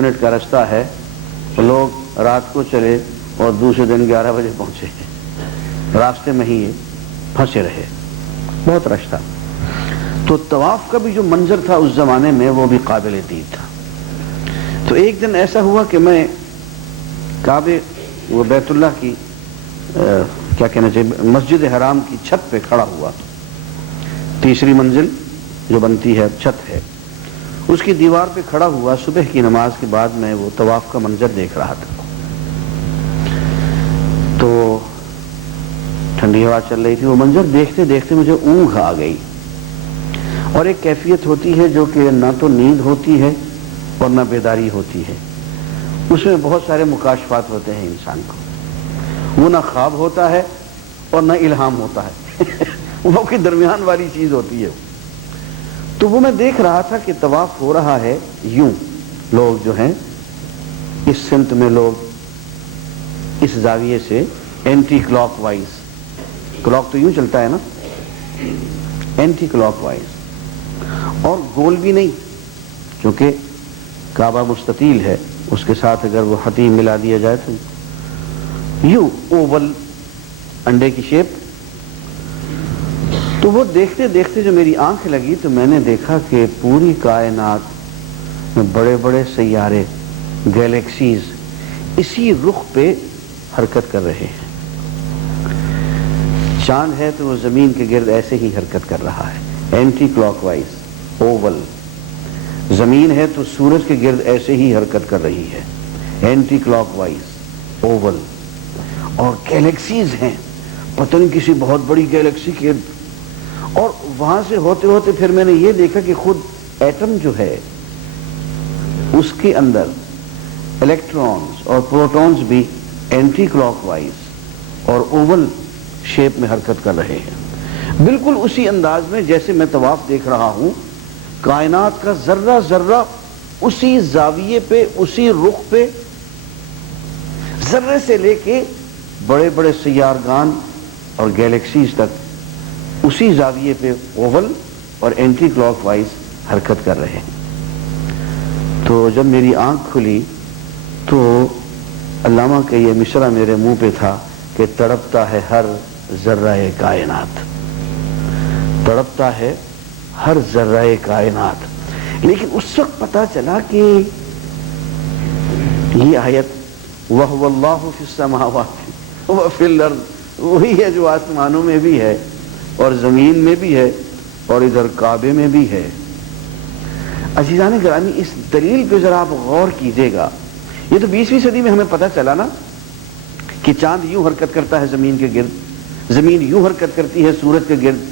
Minute کا راستہ ہے، لوگ رات کو چلے اور دوسرے دن 11 بجے پہنچے، راستے میں ہی یہ پھنسے رہے، بہت رش تھا۔ تو طواف کا بھی جو منظر تھا اس زمانے میں وہ بھی قابل دید تھا۔ تو ایک دن ایسا ہوا کہ میں کعبے وہ بیت اللہ کی کیا کہنا چاہیے مسجد حرام کی چھت پہ کھڑا ہوا، تیسری منزل جو بنتی ہے چھت ہے اس کی دیوار پہ کھڑا ہوا، صبح کی نماز کے بعد میں وہ طواف کا منظر دیکھ رہا تھا۔ تو ٹھنڈی ہوا چل رہی تھی، وہ منظر دیکھتے دیکھتے مجھے اونگ آ گئی، اور ایک کیفیت ہوتی ہے جو کہ نہ تو نیند ہوتی ہے اور نہ بیداری ہوتی ہے، اس میں بہت سارے مکاشفات ہوتے ہیں انسان کو، وہ نہ خواب ہوتا ہے اور نہ الہام ہوتا ہے وہ کے درمیان والی چیز ہوتی ہے۔ تو وہ میں دیکھ رہا تھا کہ طواف ہو رہا ہے یوں، لوگ جو ہیں اس سمت میں، لوگ اس زاویے سے اینٹی کلاک وائز، کلاک تو یوں چلتا ہے نا، اینٹی کلاک وائز، اور گول بھی نہیں کیونکہ کعبہ مستطیل ہے، اس کے ساتھ اگر وہ حتیم ملا دیا جائے تو یوں اوول انڈے کی شیپ۔ تو وہ دیکھتے دیکھتے جو میری آنکھ لگی تو میں نے دیکھا کہ پوری کائنات میں بڑے بڑے سیارے، گیلیکسیز اسی رخ پہ حرکت کر رہے ہیں۔ چاند ہے تو وہ زمین کے گرد ایسے ہی حرکت کر رہا ہے، اینٹی کلاک وائز اوول۔ زمین ہے تو سورج کے گرد ایسے ہی حرکت کر رہی ہے، اینٹی کلاک وائز اوول۔ اور گیلیکسیز ہیں، پتہ نہیں کسی بہت بڑی گیلیکسی کے گرد، اور وہاں سے ہوتے ہوتے پھر میں نے یہ دیکھا کہ خود ایٹم جو ہے اس کے اندر الیکٹرانز اور پروٹونز بھی اینٹی کلاک وائز اور اوول شیپ میں حرکت کر رہے ہیں، بالکل اسی انداز میں جیسے میں طواف دیکھ رہا ہوں۔ کائنات کا ذرہ ذرہ اسی زاویے پہ، اسی رخ پہ، ذرے سے لے کے بڑے بڑے سیارگان اور گیلیکسیز تک اسی زاویے پہ اوول اور اینٹی کلاک وائز حرکت کر رہے ہیں۔ تو جب میری آنکھ کھلی تو علامہ کا یہ مصرع میرے منہ پہ تھا کہ تڑپتا ہے ہر ذرہ کائنات، تڑپتا ہے ہر ذرہ کائنات۔ لیکن اس وقت پتا چلا کہ یہ آیت وَهُوَ اللَّهُ فِي السَّمَاوَاتِ وَفِي الْأَرْضِ وہی ہے جو آسمانوں میں بھی ہے اور زمین میں بھی ہے اور ادھر کعبے میں بھی ہے۔ عزیزان گرامی، اس دلیل پہ ذرا آپ غور کیجئے گا۔ یہ تو 20ویں صدی میں ہمیں پتہ چلا نا کہ چاند یوں حرکت کرتا ہے زمین کے گرد، زمین یوں حرکت کرتی ہے سورج کے گرد،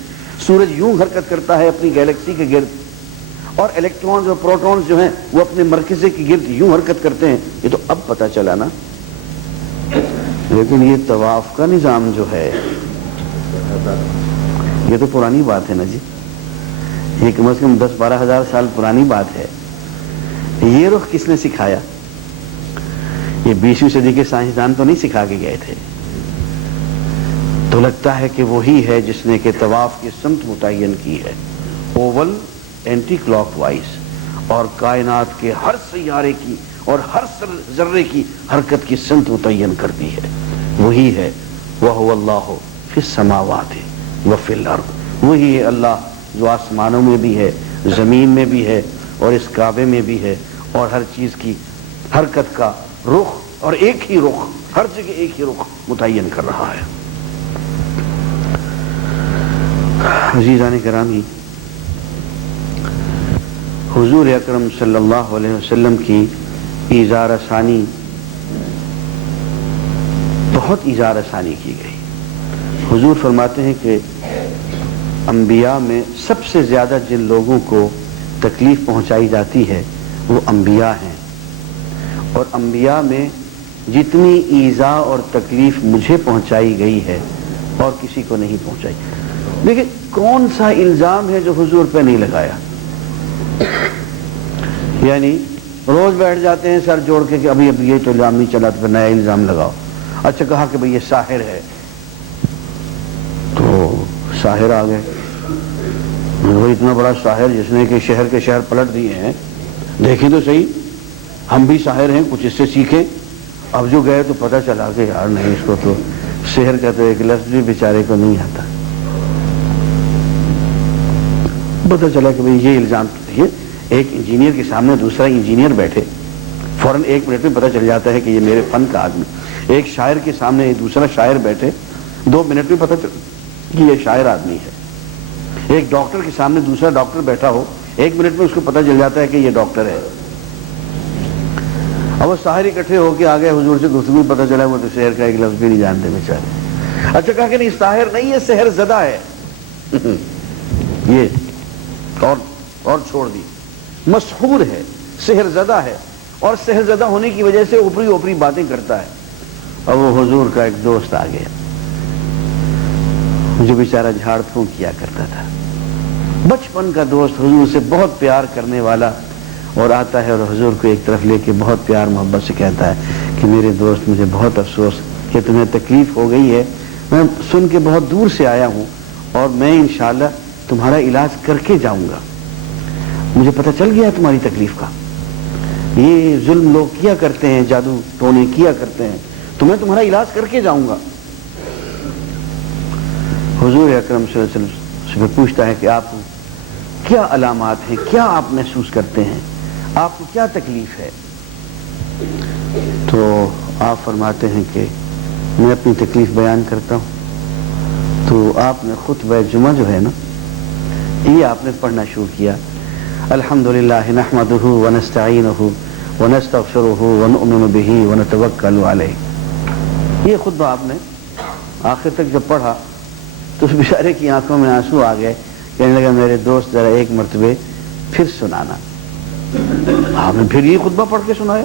سورج یوں حرکت کرتا ہے اپنی گیلیکسی کے گرد، اور الیکٹرونز اور پروٹونز جو ہیں وہ اپنے مرکزے کے گرد یوں حرکت کرتے ہیں۔ یہ تو اب پتہ چلا نا۔ لیکن یہ طواف کا نظام جو ہے یہ تو پرانی بات ہے نا جی، یہ کم از کم 10-12 ہزار سال پرانی بات ہے۔ یہ رخ کس نے سکھایا؟ یہ 20ویں صدی کے سائنسدان تو نہیں سکھا کے گئے تھے۔ تو لگتا ہے کہ وہی ہے جس نے کہ طواف کی سمت متعین کی ہے، اوول اینٹی کلاک وائز، اور کائنات کے ہر سیارے کی اور ہر ذرے کی حرکت کی سمت متعین کرتی ہے۔ وہی ہے وَهُوَ اللَّهُ فِي السَّمَاوَاتِ وَفِي الْأَرْضِ، وہی ہے اللہ جو آسمانوں میں بھی ہے، زمین میں بھی ہے اور اس کعبے میں بھی ہے، اور ہر چیز کی حرکت کا رخ اور ایک ہی رخ، ہر جگہ ایک ہی رخ متعین کر رہا ہے۔ عزیزان گرامی، حضور اکرم صلی اللہ علیہ وسلم کی ایذار ثانی، بہت ایذار ثانی کی گئی۔ حضور فرماتے ہیں کہ انبیاء میں سب سے زیادہ جن لوگوں کو تکلیف پہنچائی جاتی ہے وہ انبیاء ہیں، اور انبیاء میں جتنی ایذا اور تکلیف مجھے پہنچائی گئی ہے اور کسی کو نہیں پہنچائی۔ دیکھیں کون سا الزام ہے جو حضور پہ نہیں لگایا؟ یعنی روز بیٹھ جاتے ہیں سر جوڑ کے کہ ابھی یہ تو الزام نہیں چلا تو پھر نیا الزام لگاؤ۔ اچھا کہا کہ بھئی یہ ساحر ہے تو ساحر آ گئے، وہ اتنا بڑا ساحر جس نے کہ شہر کے شہر پلٹ دیے ہیں، دیکھیں تو صحیح ہم بھی ساحر ہیں، کچھ اس سے سیکھیں۔ اب جو گئے تو پتہ چلا کہ یار نہیں، اس کو تو سحر کا تو ایک لفظ بھی بیچارے کو نہیں آتا۔ پتہ چلا کہ بھئی یہ الزام ہے، ایک انجینئر کے سامنے دوسرا انجینئر بیٹھے، فوراً 1 منٹ میں پتہ چل جاتا ہے کہ یہ میرے فن کا آدمی۔ ایک شاعر کے سامنے ایک دوسرا شاعر بیٹھے، 2 منٹ میں پتہ چل کہ یہ شاعر آدمی ہے۔ ایک ڈاکٹر کے سامنے دوسرا ڈاکٹر بیٹھا ہو، 1 منٹ میں اس کو پتہ چل جاتا ہے کہ یہ ڈاکٹر ہے۔ اب وہ ساحر اکٹھے ہو کے آگے حضور سے گفتگو، پتہ چلا وہ تو سحر کا ایک لفظ بھی نہیں جانتے بیچارے۔ اچھا کہا کہ نہیں، ساحر نہیں ہے، سحر زدہ ہے۔ یہ اور چھوڑ دی، مسحور ہے، سحر زدہ ہے، اور سحر زدہ ہونے کی وجہ سے اوپری اوپری باتیں کرتا ہے۔ اب وہ حضور کا ایک دوست آ گیا جو بیچارہ جھاڑ پھونک کیا کرتا تھا، بچپن کا دوست، حضور سے بہت پیار کرنے والا، اور آتا ہے اور حضور کو ایک طرف لے کے بہت پیار محبت سے کہتا ہے کہ میرے دوست، مجھے بہت افسوس کہ تمہیں تکلیف ہو گئی ہے، میں سن کے بہت دور سے آیا ہوں اور میں انشاءاللہ تمہارا علاج کر کے جاؤں گا۔ مجھے پتہ چل گیا تمہاری تکلیف کا، یہ ظلم لوگ کیا کرتے ہیں، جادو ٹونے کیا کرتے ہیں، تو میں تمہارا علاج کر کے جاؤں گا۔ حضور اکرم صلی اللہ علیہ وسلم سے پوچھتا ہے کہ آپ کیا علامات ہیں، کیا آپ محسوس کرتے ہیں، آپ کو کیا تکلیف ہے؟ تو آپ فرماتے ہیں کہ میں اپنی تکلیف بیان کرتا ہوں۔ تو آپ نے خطبہ جمعہ جو ہے نا، یہ آپ نے پڑھنا شروع کیا، الحمدللہ نحمدہ ونستعینہ ونستغفرہ ونؤمن بہ ونتوکل علیہ۔ یہ خطبہ آپ نے آخر تک جب پڑھا تو اس بیچارے کی آنکھوں میں آنسو آ گئے، کہنے لگا میرے دوست ذرا ایک مرتبہ پھر سنانا۔ آپ نے پھر یہ خطبہ پڑھ کے سنایا،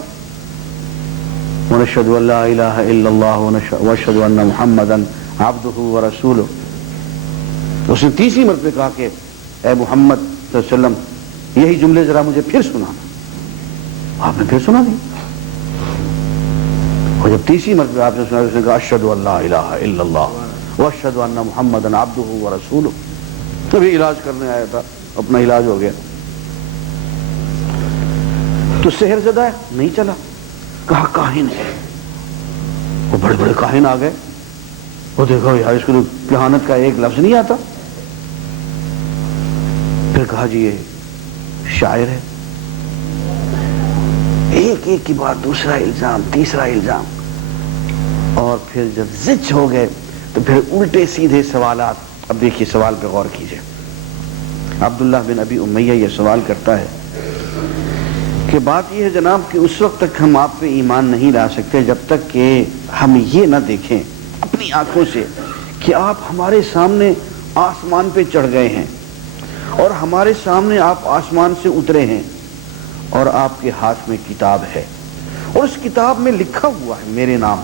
وَنَشْهَدُ أَن لَا إِلَٰهَ إِلَّا اللَّهُ وَأَشْهَدُ أَنَّ مُحَمَّدًا عَبْدُهُ وَرَسُولُهُ۔ اس نے تیسری مرتبہ کہا کہ اے محمد صلی اللہ علیہ وسلم، یہی جملے ذرا مجھے پھر سنانا۔ آپ نے پھر سنا دی، اور جب تیسری مرتبہ آپ نے سنا، اس نے کہا أَشْهَدُ أَن لَا إِلَٰهَ إِلَّا اللَّهُ وَأَشْهَدُ أَنَّ مُحَمَّدًا عَبْدُهُ وَرَسُولُهُ۔ تبھی علاج کرنے آیا تھا، اپنا علاج ہو گیا۔ تو سحر زدہ ہے، نہیں چلا، کہا کاہن ہے۔ وہ بڑے بڑے کاہن آ گئے، وہ دیکھو یار اس کو تو کہانت کا ایک لفظ نہیں آتا۔ پھر کہا جی یہ شاعر ہے۔ ایک ایک کی بات، دوسرا الزام، تیسرا الزام، اور پھر جب زچ ہو گئے تو پھر الٹے سیدھے سوالات۔ اب دیکھیے سوال پہ غور کیجئے۔ عبداللہ بن ابی امیہ یہ سوال کرتا ہے کہ بات یہ ہے جناب کہ اس وقت تک ہم آپ پہ ایمان نہیں لا سکتے جب تک کہ ہم یہ نہ دیکھیں اپنی آنکھوں سے کہ آپ ہمارے سامنے آسمان پہ چڑھ گئے ہیں، اور ہمارے سامنے آپ آسمان سے اترے ہیں، اور آپ کے ہاتھ میں کتاب ہے، اور اس کتاب میں لکھا ہوا ہے میرے نام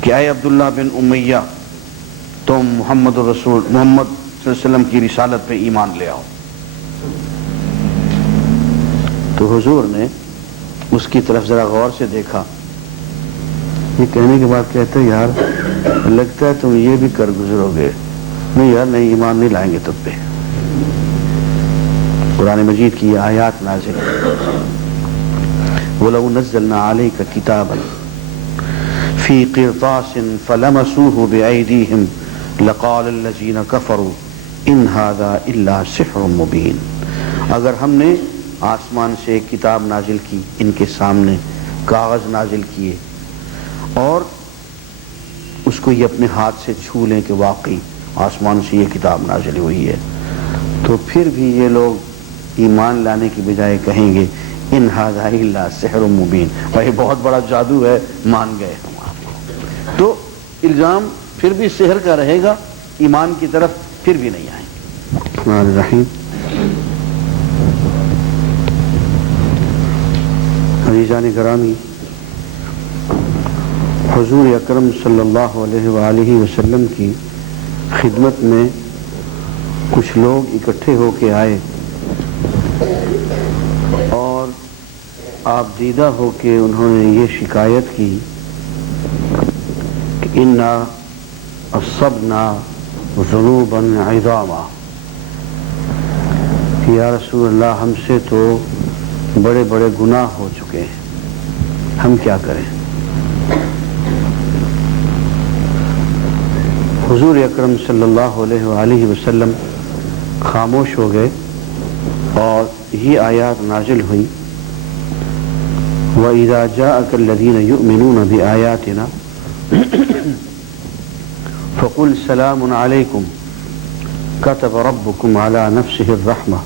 کہ اے عبداللہ بن امیہ، تم محمد الرسول محمد صلی اللہ علیہ وسلم کی رسالت پہ ایمان لے آؤ۔ تو حضور نے اس کی طرف ذرا غور سے دیکھا، یہ کہنے کے بعد کہتے یار لگتا ہے تم یہ بھی کر گزرو گے۔ نہیں یار نہیں، ایمان نہیں لائیں گے تم پہ۔ قرآن مجید کی یہ آیات نازل، وَلَوْ نَزَّلْنَا عَلَيْكَ كِتَابًا فِي قِرْطَاسٍ فَلَمَسُوهُ بِأَيْدِيهِمْ لَقَالَ الَّذِينَ كَفَرُوا إِنْ هَذَا إِلَّا سِحْرٌ مُبِينٌ۔ اگر ہم نے آسمان سے ایک کتاب نازل کی، ان کے سامنے کاغذ نازل کیے، اور اس کو یہ اپنے ہاتھ سے چھو لیں کہ واقعی آسمان سے یہ کتاب نازل ہوئی ہے، تو پھر بھی یہ لوگ ایمان لانے کی بجائے کہیں گے ان ھذا الا سحر مبین، بھائی بہت بڑا جادو ہے، مان گئے ہم آپ کو۔ تو الزام پھر بھی سحر کا رہے گا، ایمان کی طرف پھر بھی نہیں آئیں گے۔ الرحمن الرحیم۔ عزیزان گرامی، حضور اکرم صلی اللہ علیہ وآلہ وسلم کی خدمت میں کچھ لوگ اکٹھے ہو کے آئے، اور آپ دیدہ ہو کے انہوں نے یہ شکایت کی کہ انا اصبنا ذنوبا عظاما، کہ یا رسول اللہ ہم سے تو بڑے بڑے گناہ ہو چکے ہیں، ہم کیا کریں؟ حضور اکرم صلی اللہ علیہ وآلہ وسلم خاموش ہو گئے اور یہ آیات نازل ہوئی، وَإِذَا جَاءَكَ الَّذِينَ يُؤْمِنُونَ بِآيَاتِنَا فَقُلْ سَلَامٌ عَلَيْكُمْ كَتَبَ رَبُّكُمْ عَلَى نَفْسِهِ الرَّحْمَةَ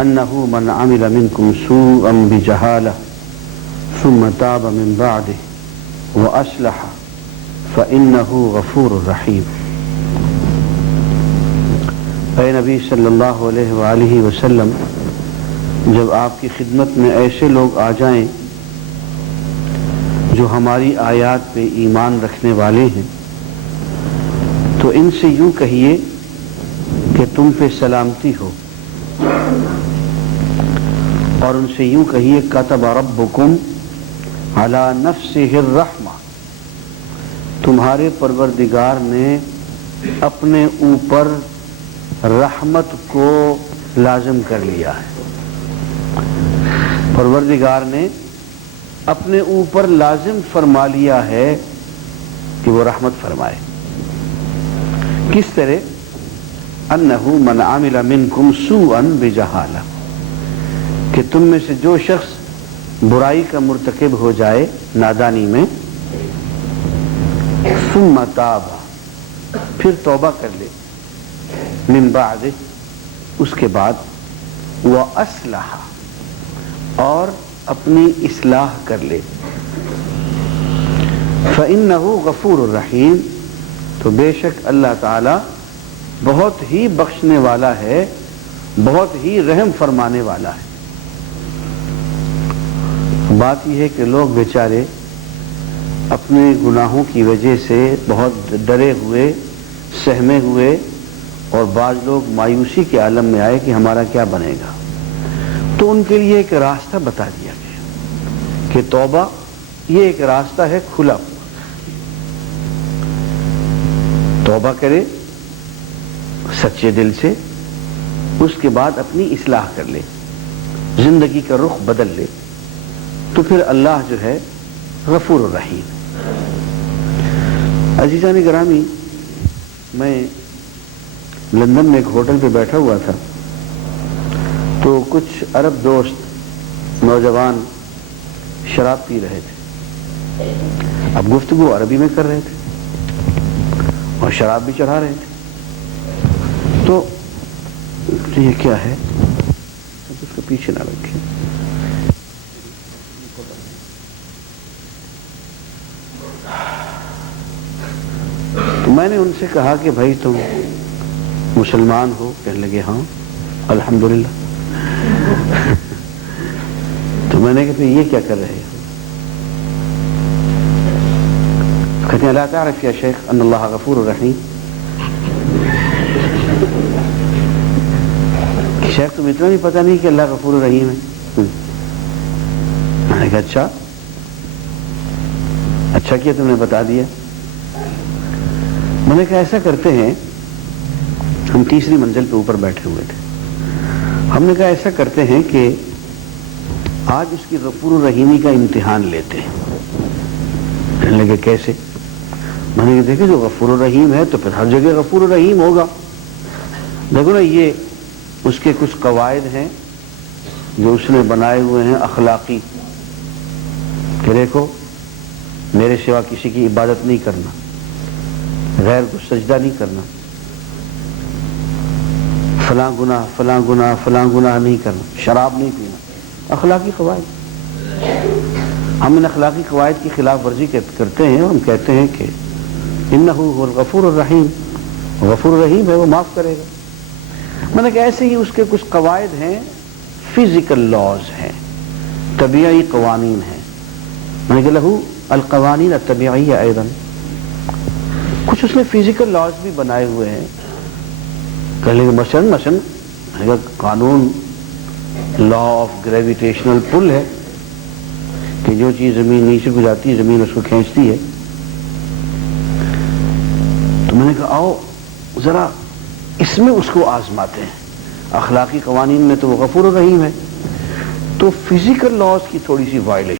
أَنَّهُ مَنْ عَمِلَ مِنْكُمْ سُوءًا بِجَهَالَةٍ ثُمَّ تَابَ مِنْ بَعْدِهِ وَأَصْلَحَ فَإِنَّهُ غَفُورٌ رَحِيمٌ۔ اے نبی صلی اللہ علیہ وآلہ وسلم، جب آپ کی خدمت میں ایسے لوگ آ جائیں جو ہماری آیات پہ ایمان رکھنے والے ہیں تو ان سے یوں کہیے کہ تم پہ سلامتی ہو، اور ان سے یوں کہیے کتب ربکم علی نفسہ الرحمہ، تمہارے پروردگار نے اپنے اوپر رحمت کو لازم کر لیا ہے، پروردگار نے اپنے اوپر لازم فرما لیا ہے کہ وہ رحمت فرمائے۔ کس طرح؟ انہ من عمل منکم سوءا بجہالہ، کہ تم میں سے جو شخص برائی کا مرتکب ہو جائے نادانی میں، ثم تاب، پھر توبہ کر لے، من بعد، اس کے بعد، وَأَصْلَحَ، اور اپنی اصلاح کر لے، فَإِنَّهُ غَفُورٌ رَحِيمٌ، تو بے شک اللہ تعالی بہت ہی بخشنے والا ہے، بہت ہی رحم فرمانے والا ہے۔ بات یہ ہے کہ لوگ بیچارے اپنے گناہوں کی وجہ سے بہت ڈرے ہوئے، سہمے ہوئے، اور بعض لوگ مایوسی کے عالم میں آئے کہ ہمارا کیا بنے گا، تو ان کے لیے ایک راستہ بتا دیا گیا کہ توبہ یہ ایک راستہ ہے کھلا، توبہ کرے سچے دل سے، اس کے بعد اپنی اصلاح کر لے، زندگی کا رخ بدل لے، تو پھر اللہ جو ہے غفور الرحیم۔ عزیزان گرامی، میں لندن میں ایک ہوٹل پہ بیٹھا ہوا تھا، تو کچھ عرب دوست نوجوان شراب پی رہے تھے، اب گفتگو عربی میں کر رہے تھے اور شراب بھی چڑھا رہے تھے، تو یہ کیا ہے، اس کو پیچھے نہ رکھیں۔ تو میں نے ان سے کہا کہ بھائی تم مسلمان ہو؟ کہنے لگے ہاں الحمدللہ۔ تو میں نے کہا یہ کیا کر رہے ہو؟ کہتے ہیں لا تعرف یا شیخ ان اللہ غفور الرحیم، شیخ تم اتنا بھی پتہ نہیں کہ اللہ غفور الرحیم ہے؟ میں نے کہا اچھا کیا تم نے بتا دیا۔ میں نے کہا ایسا کرتے ہیں، ہم تیسری منزل پہ اوپر بیٹھے ہوئے تھے، ہم نے کہا ایسا کرتے ہیں کہ آج اس کی غفور الرحیمی کا امتحان لیتے ہیں۔ کہنے لگے کیسے؟ میں نے کہا دیکھیں جو غفور الرحیم ہے تو پھر ہر جگہ غفور الرحیم ہوگا، دیکھو نا یہ اس کے کچھ قواعد ہیں جو اس نے بنائے ہوئے ہیں اخلاقی، کہ دیکھو میرے سوا کسی کی عبادت نہیں کرنا، غیر کو سجدہ نہیں کرنا، فلاں گناہ فلاں گناہ فلاں گناہ نہیں کرنا، شراب نہیں پینا، اخلاقی قواعد۔ ہم ان اخلاقی قواعد کی خلاف ورزی کرتے ہیں اور ہم کہتے ہیں کہ انہ هو الغفور الرحیم، غفور الرحیم ہے، وہ معاف کرے گا۔ میں نے کہا ایسے ہی اس کے کچھ قواعد ہیں، فزیکل لاز ہیں، طبیعی قوانین ہیں۔ میں نے کہا لہو القوانین الطبیعیہ ایضا، کچھ اس نے فزیکل لاز بھی بنائے ہوئے ہیں، کہنے کہ مثلاً قانون لا آف گریویٹیشنل پل ہے کہ جو چیز زمین نیچے کو جاتی ہے زمین اس کو کھینچتی ہے۔ تو میں نے کہا آؤ ذرا اس میں اس کو آزماتے ہیں، اخلاقی قوانین میں تو وہ غفور الرحیم ہے، تو فزیکل لاز کی تھوڑی سی وائلیشن